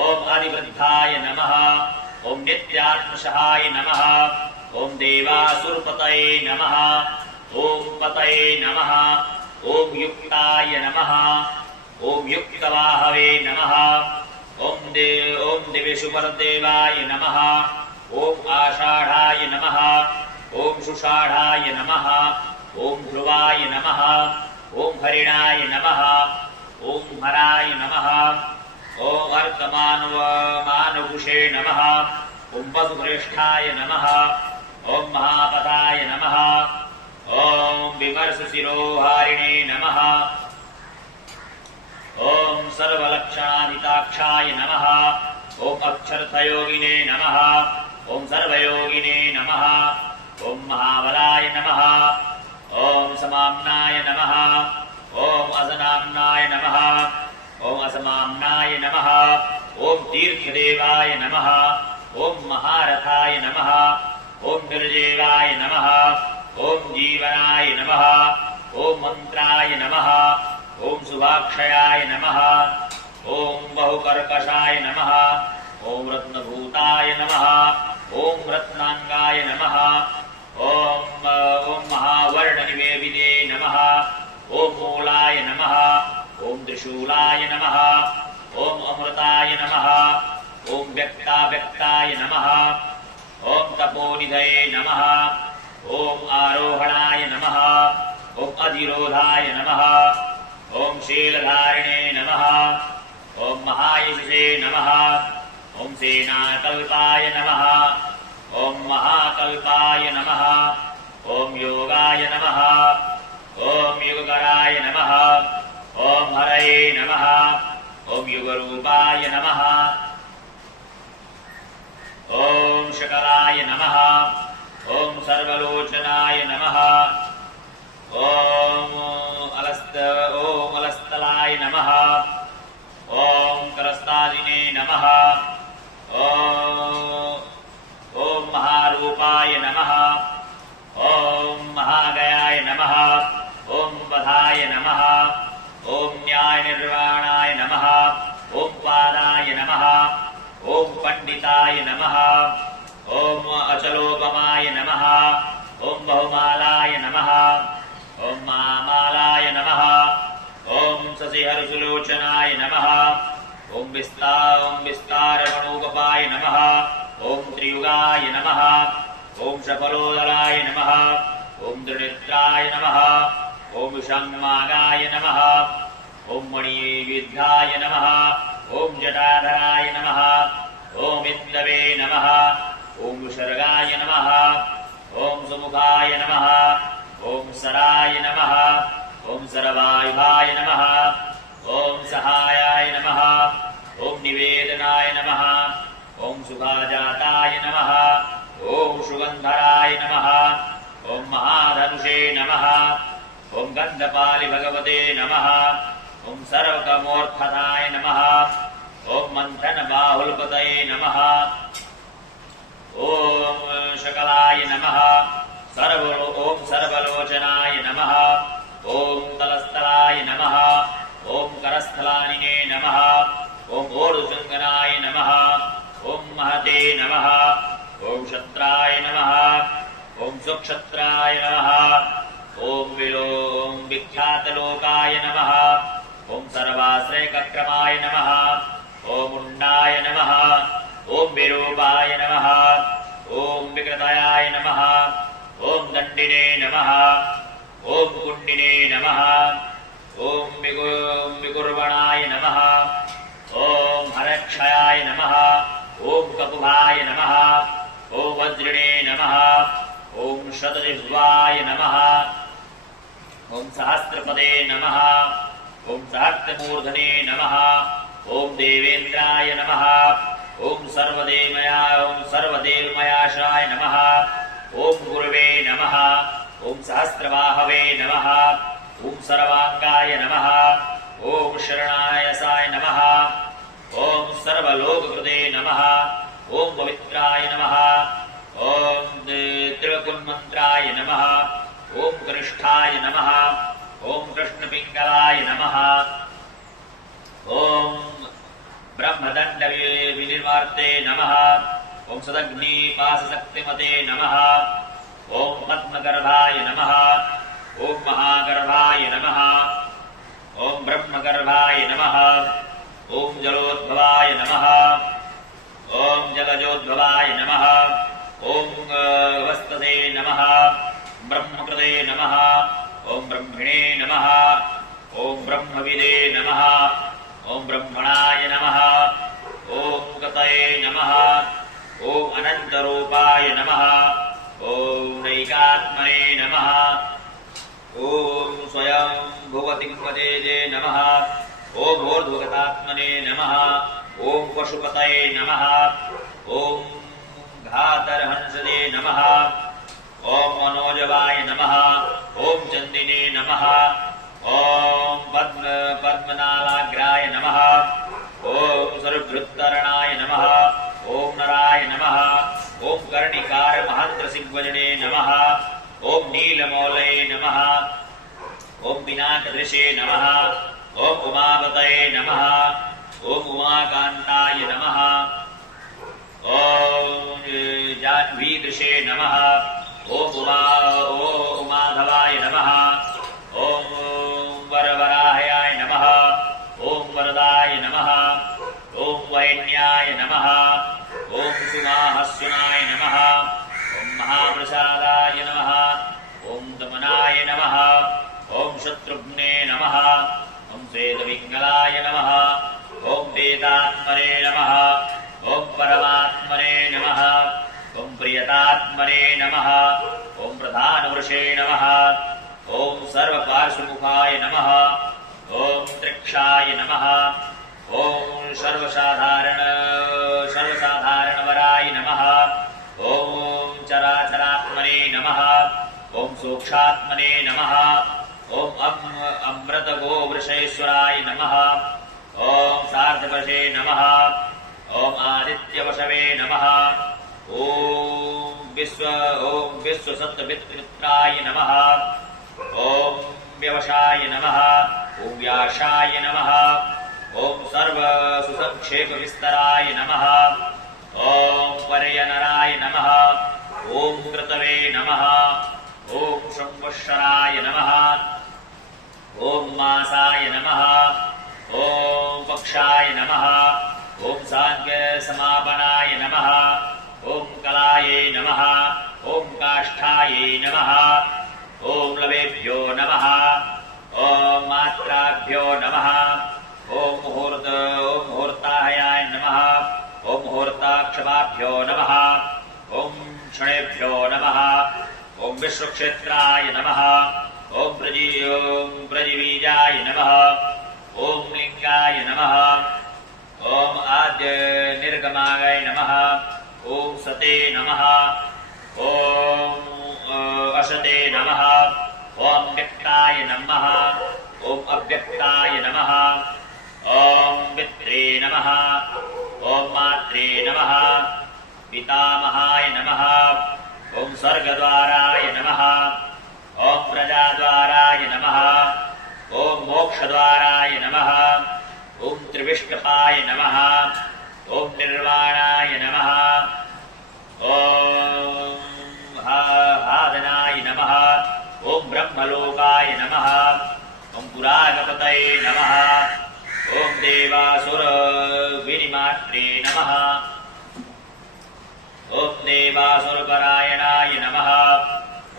ॐ आदिवृद्धाय नमः ॐ नित्यात्मशहाय नमः ॐ देवासुरपतये नमः ॐ पतये नमः ॐ युक्ताय नमः ॐ युक्तवाहवे नमः ॐ दिविषुपरदेवाय नमः ॐ आषाढाय नमः ॐ ॐ शुषाढाय नमः ॐ ध्रुवाय नमः ॐ हरिणाय नमः ॐ हराय नमः ॐ अर्कमानवुषे नमः ॐ वसुश्रेष्ठाय नमः ॐ महापताय नमः ॐ विमर्शशिरोहारिणे नमः ॐ सर्वलक्षणाधिताक्षाय नमः ॐ अक्षर्थयोगिने नमः ॐ सर्वयोगिने नमः ॐ महाबलाय नमः ॐ समाम्नाय नमः ॐ असनाम्नाय नमः ॐ असमाम्नाय नमः ॐ तीर्थदेवाय नमः ॐ महारथाय नमः ॐ निर्जेवाय नमः ॐ जीवनाय नमः ॐ मन्त्राय नमः ॐ शुभाक्षयाय नमः ॐ बहुकर्कशाय नमः ॐ रत्नभूताय नमः ॐ रत्नाङ्गाय नमः ॐ महावर्णनिवेदिते नमः ॐ मूलाय नमः ॐ त्रिशूलाय नमः ॐ अमृताय नमः ॐ व्यक्ताव्यक्ताय नमः ॐ तपोनिधये नमः ॐ आरोहणाय नमः ॐ अधिरोधाय नमः ॐ शीलधारिणे नमः ॐ महायशसे नमः ॐ सेनाकल्पाय नमः ॐ महाकल्पाय नमः ॐ योगाय नमः ॐ युगकराय नमः ॐ हरये नमः ॐ युगरूपाय नमः ॐ शकलाय नमः ॐ सर्वलोचनाय नमः ॐ अलस्तलाय नमः ॐ करस्तादिने नमः ॐ महारूपाय नमः ॐ महागयाय नमः ॐ वधाय नमः ॐ न्यायनिर्वाणाय नमः ॐ पादाय नमः ॐ पण्डिताय नमः ॐ अचलोपमाय नमः ॐ बहुमालाय नमः ॐ महामालाय नमः ॐ शशिहरसुलोचनाय नमः ॐ विस्तारगणोपपाय नमः ॐ त्रियुगाय नमः ॐ शफलोदलाय नमः ॐ त्रिनेत्राय नमः ॐ विषङ्मागाय नमः ॐ मणिविद्धाय नमः ॐ जटाधराय नमः ॐ इन्दवे नमः ॐ विसर्गाय नमः ॐ सुमुखाय नमः ॐ सराय नमः ॐ सर्वायुधाय नमः ॐ सहायाय नमः ॐ निवेदनाय नमः ॐ सुभाजाताय नमः ॐ सुगन्धराय नमः ॐ महाधनुषे नमः ॐ गन्धपालि भगवते नमः ॐ सर्वकमोर्थताय नमः ॐ मन्थनबाहुलपतये नमः ॐ शकलाय नमः ॐ सर्वलोचनाय नमः ॐ तलस्थलाय नमः ॐ करस्थलानिने नमः ॐ ओरुचङ्गनाय नमः ॐ महते नमः ॐ क्षत्राय नमः ॐ सुक्षत्राय नमः ॐ विख्यातलोकाय नमः ॐ सर्वाश्रयकक्रमाय नमः ॐ मुण्डाय नमः ॐ विरूपाय नमः ॐ विकृताय नमः ॐ दण्डिने नमः ॐ कुण्डिने नमः ॐ विकुर्वणाय नमः ॐ हरक्षयाय नमः ॐ कपुभाय नमः ॐ वज्रिणे नमः ॐ शतजिह्वाय नमः ॐ सहस्रपदे नमः ॐ सहस्रमूर्धने नमः ॐ देवेन्द्राय नमः ॐ सर्वदेवमयाशाय नमः ॐ गुरवे नमः ॐ सहस्रबाहवे नमः ॐ सर्वाङ्गाय नमः ॐ शरणायसाय नमः ॐ सर्वलोककृते नमः ॐ पवित्राय नमः ॐ त्रिवकुन्मन्त्राय नमः ॐ कनिष्ठाय नमः ॐ कृष्णपिङ्गलाय नमः ॐ ब्रह्मदण्डविनिर्वार्ते नमः ॐ सदग्निपाशशक्तिमते नमः ॐ पद्मगर्भाय नमः ॐ महागर्भाय नमः ॐ ब्रह्मगर्भाय नमः ॐ जलोद्भवाय नमः ॐ जलजोद्भवाय नमः ॐ वस्तसे नमः ब्रह्मकृते नमः ॐ ब्रह्मणे नमः ॐ ब्रह्मविदे नमः ॐ ब्रह्मणाय नमः ॐ गतये नमः ॐ अनन्तरूपाय नमः ॐ नैकात्मने नमः ॐ स्वयं भुवतिङ्गजे नमः ॐ ऊर्ध्वगतात्मने नमः ॐ पशुपतये नमः ॐ घातरहंसदे नमः ॐ मनोजवाय नमः ॐ चन्दिने नमः ॐ पद्मनालाग्राय नमः ॐ सर्वभृत्तरणाय नमः ॐ नराय नमः ॐ कर्णिकारमहान्त्रसिंहजने नमः ॐ नीलमौलये नमः ॐ पिनाकदृशे नमः ॐ उमापतये नमः ॐ उमाकान्ताय नमः ॐ जाह्वीदृशे नमः ॐ उमाधवाय नमः ॐ वरवराहयाय नमः ॐ वरदाय नमः ॐ वैन्याय नमः ॐ सुनाहस्वनाय नमः ॐ महाप्रसादाय नमः ॐ दमनाय नमः ॐ शत्रुघ्ने नमः ॐ श्वेतपिङ्गलाय नमः ॐ वेदात्मने नमः ॐ परमात्मने नमः ॐ प्रियतात्मने नमः ॐ प्रधानवृषे नमः ॐ सर्वपार्श्वमुखाय नमः ॐ त्रिक्षाय नमः ॐ सर्वसाधारणवराय नमः ॐ चराचरात्मने नमः ॐ सूक्षात्मने नमः ॐ अमृतगोवृषेश्वराय नमः ॐ सार्धवशे नमः ॐ आदित्यवशवे नमः ॐ विश्वसत्त्वमित्राय नमः ॐ व्यवशाय नमः ॐ व्यासाय नमः ॐ सर्वसुसंक्षेपविस्तराय नमः ॐ पर्यनराय नमः ॐ कृतवे नमः ॐ संवत्सराय नमः ॐ मासाय नमः ॐ पक्षाय नमः ॐ साङ्ख्यसमापनाय नमः ॐ कलायै नमः ॐ काष्ठायै नमः ॐ लवेभ्यो नमः ॐ मात्राभ्यो नमः ॐ मुहूर्ताहयाय नमः ॐ मुहूर्ताक्षपाभ्यो नमः ॐ क्षणेभ्यो नमः ॐ विश्वक्षेत्राय नमः ॐ प्रजिबीजाय नमः ॐ लिङ्गाय नमः ॐ आद्य निर्गमाय नमः ॐ सते नमः ॐ अशते नमः ॐ व्यक्ताय नमः ॐ अव्यक्ताय नमः ॐ पित्रे नमः ॐ मात्रे नमः पितामहाय नमः ॐ स्वर्गद्वाराय नमः ॐ प्रजाद्वाराय नमः ॐ मोक्षद्वाराय नमः ॐ त्रिविष्टपाय नमः ॐ निर्वाणाय नमः ॐ हादनाय नमः ॐ ब्रह्मलोकाय नमः ॐ पुरागपतये नमः ॐ देवासुरविनिमात्रे नमः ॐ देवासुरपरायणाय नमः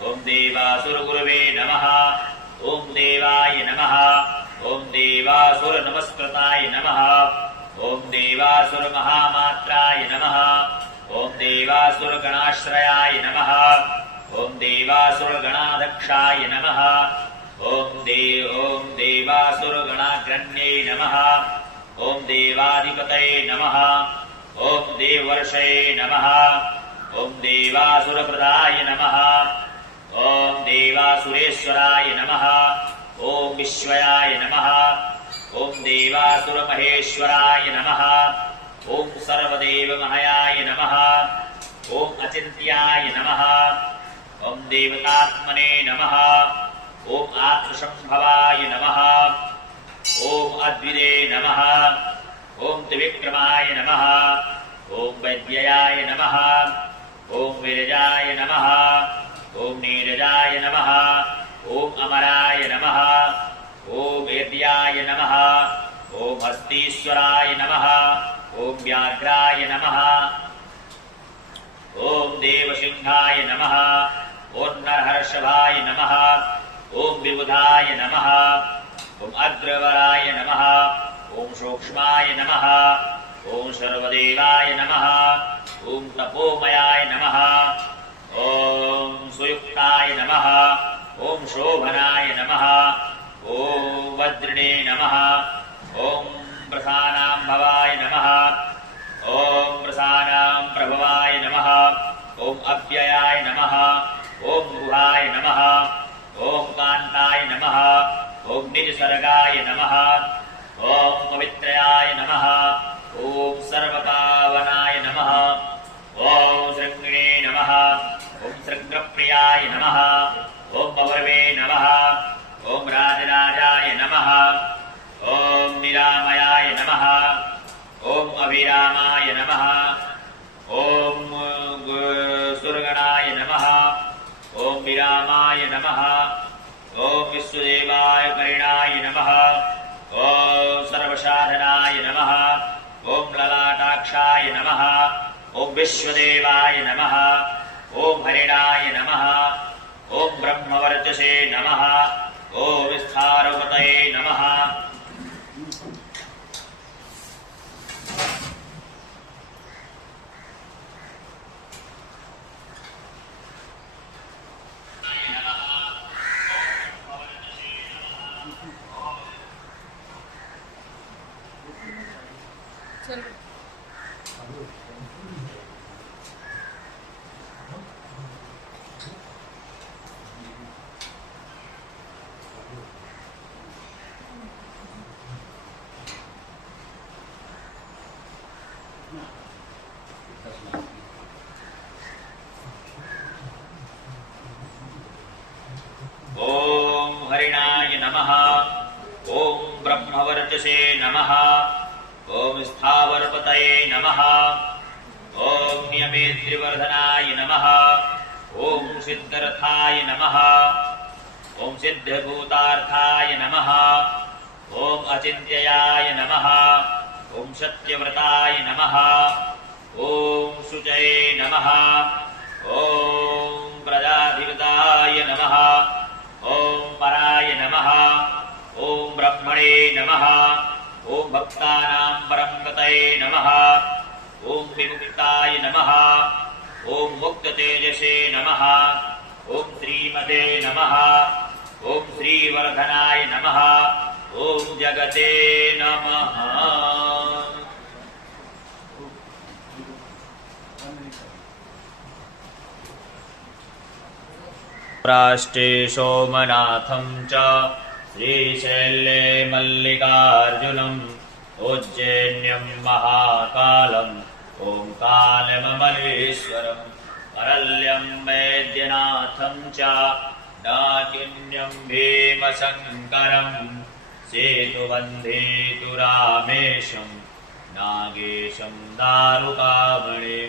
ॐ देवासुरगुरवे नमः ॐ देवाय नमः ॐ देवासुरनमस्कृताय नमः ॐ देवासुरमहामात्राय नमः ॐ देवासुरगणाश्रयाय नमः ॐ देवासुरगणाध्यक्षाय नमः ॐ देवासुरगणाग्रण्ये नमः ॐ देवाधिपतये नमः ॐ देवर्षये नमः ॐ देवासुरप्रदाय नमः ॐ देवासुरेश्वराय नमः ॐ विश्वयाय नमः ॐ देवासुरमहेश्वराय नमः ॐ सर्वदेवमहयाय नमः ॐ अचिन्त्याय नमः ॐ देवतात्मने नमः ॐ आत्मसम्भवाय नमः ॐ अद्विदे नमः ॐ त्रिविक्रमाय नमः ॐ वैद्ययाय नमः ॐ विरजाय नमः ॐ नीरजाय नमः ॐ अमराय नमः ॐ वेद्याय नमः ॐ हस्तीश्वराय नमः ॐ व्याघ्राय नमः ॐ ॐ देवसिंहाय नमः। ॐ नरहर्षभाय नमः। ॐ विबुधाय नमः। ॐ अग्रवराय नमः। ॐ सूक्ष्माय नमः। ॐ सर्वदेवाय नमः। ॐ तपोमयाय नमः। ॐ सुयुक्ताय नमः। ॐ शोभनाय नमः। ॐ वज्रिणे नमः। ॐ प्रसानाम्भवाय नमः। ॐ प्रसानां प्रभवाय नमः। ॐ अव्ययाय नमः। ॐ गुहाय नमः। ॐ कान्ताय नमः। ॐ निजसर्गाय नमः। ॐ पवित्रयाय नमः। ॐ सर्वपावनाय नमः। ॐ शृङ्गिणे नमः। ॐ शृङ्गप्रियाय नमः। ॐ पवर्वे नमः। ॐ राजराजाय नमः। ॐ निरामयाय नमः। ॐ अभिरामाय नमः। ॐ सुरगणाय नमः। ॐ विरामाय नमः। ॐ विश्वदेवाय परिणाय नमः। ॐ सर्वसाधनाय नमः। ॐ ललाटाक्षाय नमः। ॐ विश्वदेवाय नमः। ॐ हरिणाय नमः। ॐ ब्रह्मवर्चसे नमः। ॐ विस्तारपतये नमः। ॐ हरिणाय नमः। ॐ ब्रह्मवर्चसे नमः। ॐ स्थावरपतये नमः। ॐ नियमेत्रिवर्धनाय नमः। ॐ सिद्धरथाय नमः। ॐ सिद्धभूतार्थाय नमः। ॐ अचिन्त्ययाय नमः। ॐ सत्यव्रताय नमः। ॐ शुचये नमः। ॐ प्रजाधिपताय नमः। ॐ पराय नमः। ॐ ब्रह्मणे नमः। ॐ भक्तानां परमगतये नमः। ॐ विमुक्ताय नमः। ॐ मुक्ततेजसे नमः। ॐ श्रीमते नमः। ॐ श्रीवर्धनाय नमः। ॐ जगते नमः। प्राष्टे सोमनाथं च श्रीशैले मल्लिकार्जुनम् उज्जैन्यं महाकालम् ओंकालममलेश्वरम् परल्यं वैद्यनाथं च डाकिन्यं भीमशङ्करम् सेतुबन्धेतु रामेशं नागेशं दारुकावणे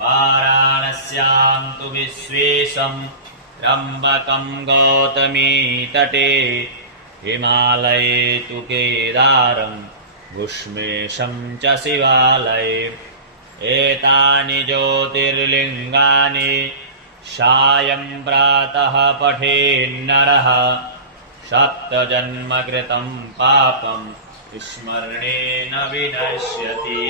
वाराणस्यां तु विश्वेशं त्र्यम्बकं गौतमीतटे हिमालये तु केदारं घुष्मेशं च शिवालये एतानि ज्योतिर्लिङ्गानि सायं प्रातः पठेन्नरः सप्तजन्मकृतं पापं स्मरणेन विनश्यति।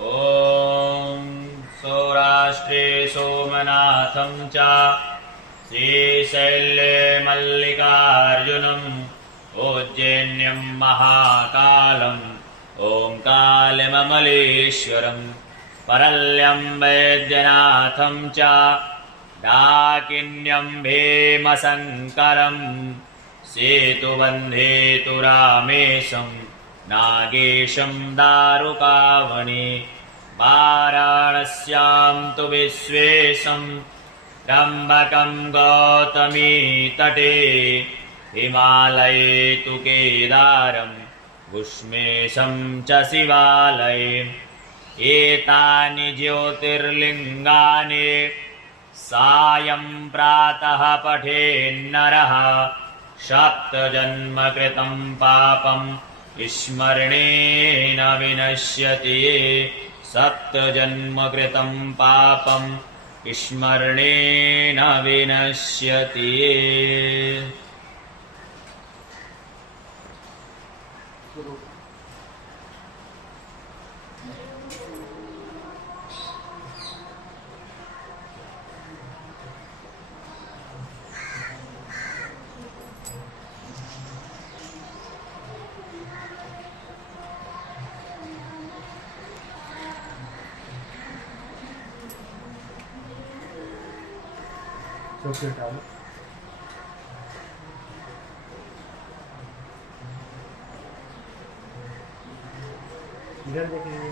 ॐ सौराष्ट्रे सोमनाथं च श्रीशैले मल्लिकार्जुनम् उज्जैन्यं महाकालम् ओंकालममलेश्वरम् परल्यं वैद्यनाथं च डाकिन्यं भीमशङ्करम् सेतुबन्धेतु रामेशं नागेशं दारुकावणे वाराणस्यां तु विश्वेशं त्र्यम्बकं गौतमीतटे हिमालये तु केदारं घुष्मेशं च शिवालये एतानि ज्योतिर्लिङ्गानि सायं प्रातः पठेन्नरः सप्तजन्मकृतं पापं स्मरणेन विनश्यति सप्तजन्मकृतं पापं स्मरणेन विनश्यति। चॉकलेट डालो। इधर देखिए,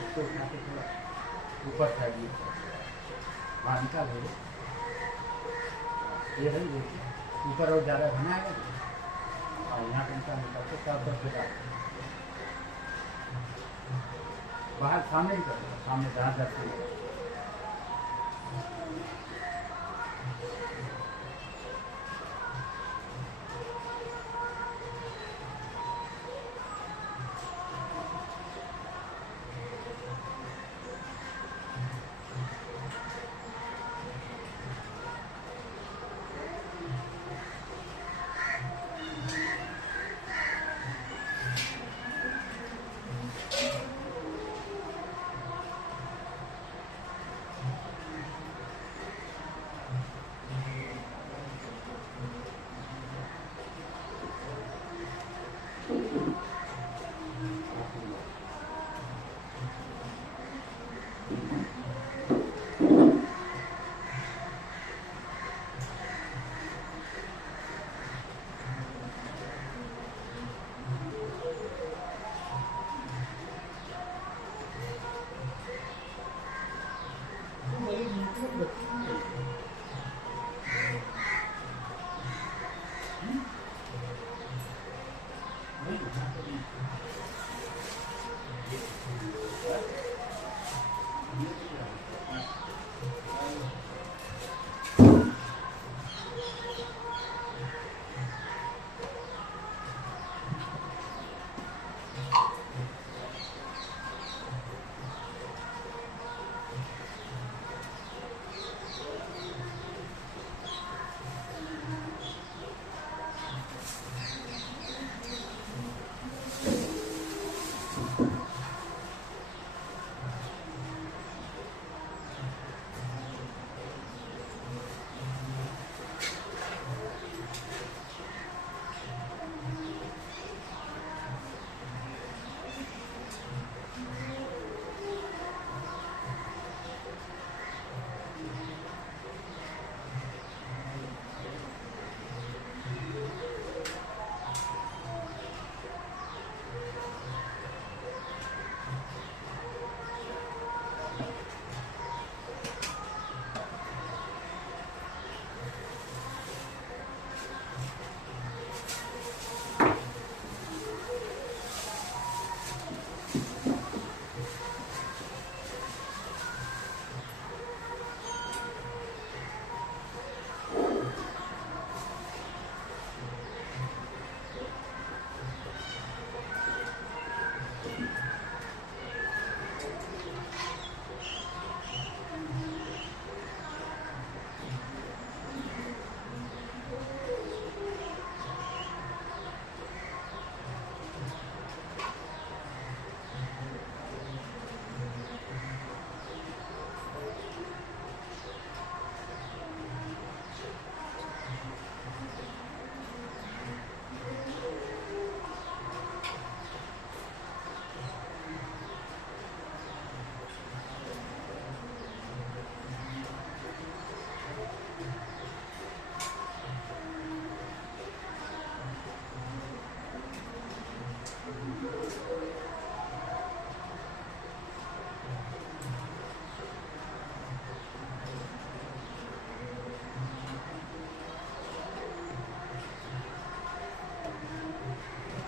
इसको उठा के थोड़ा ऊपर उठाइए, बाहर निकालिए। ये है, देखिए ऊपर और ज़्यादा घना है और यहाँ पे निकाल के साफ करके डाल, बाहर सामने ही करो, सामने जहाँ जाते हैं।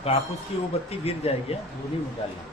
कापूस की वो बत्ती गिर जाएगी, उन्हीं में डालना।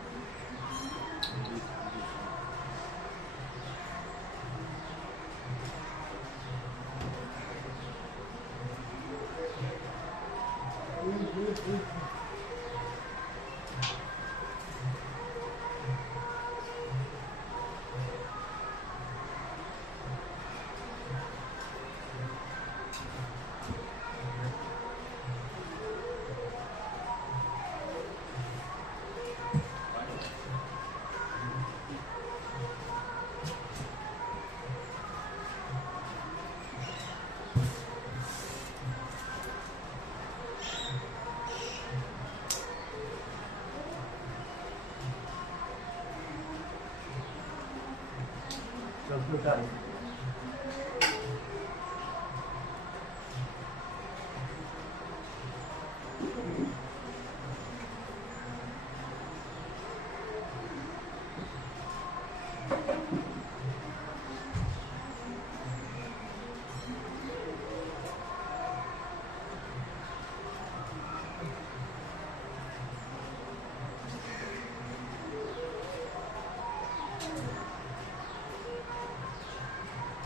कंप्यूटर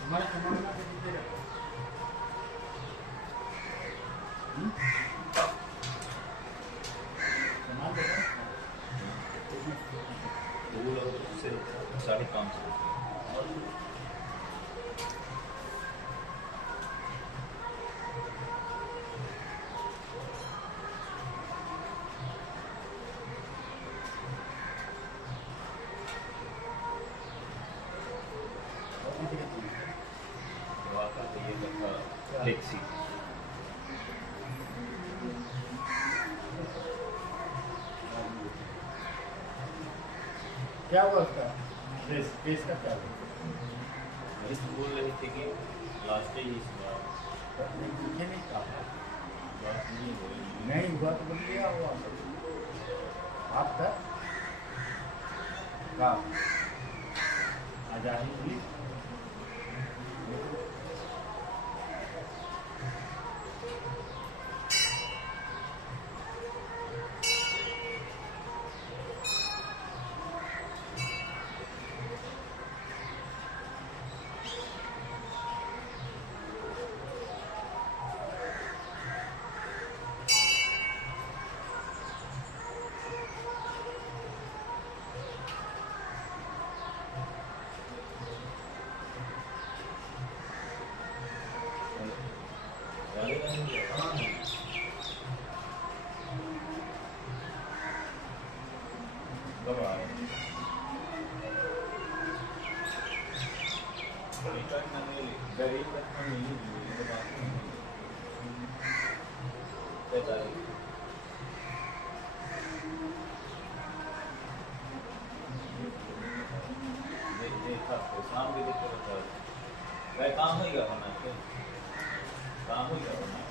हमारे सामान में कितने रखो सामान देखो वो लोग उससे 550 फ्लेक्सी क्या हुआ उसका ड्रेस का क्या हुआ इस बोल रहे थे कि लास्ट ही इस बार मुझे नहीं कहा बात नहीं हुई नहीं हुआ तो बोल दिया हुआ आप था कहाँ आजादी पुलिस कब आए गरीब रखना नहीं देखा तो शाम भी देखते रहता है काम हो गया होना के काम हो गया होना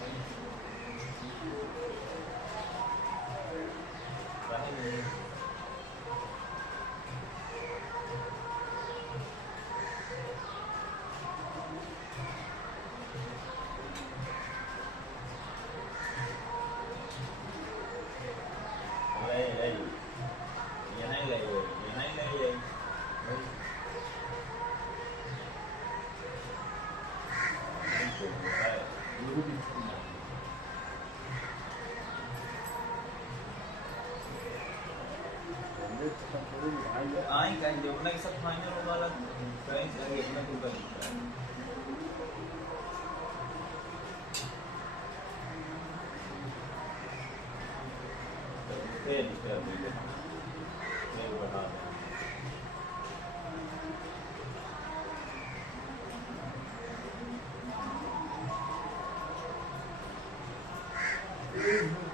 आई कहीं अपना के साथ फाइनल होगा वाला कहीं से अपना को कर तेल कर दीजिए तेल बढ़ा दें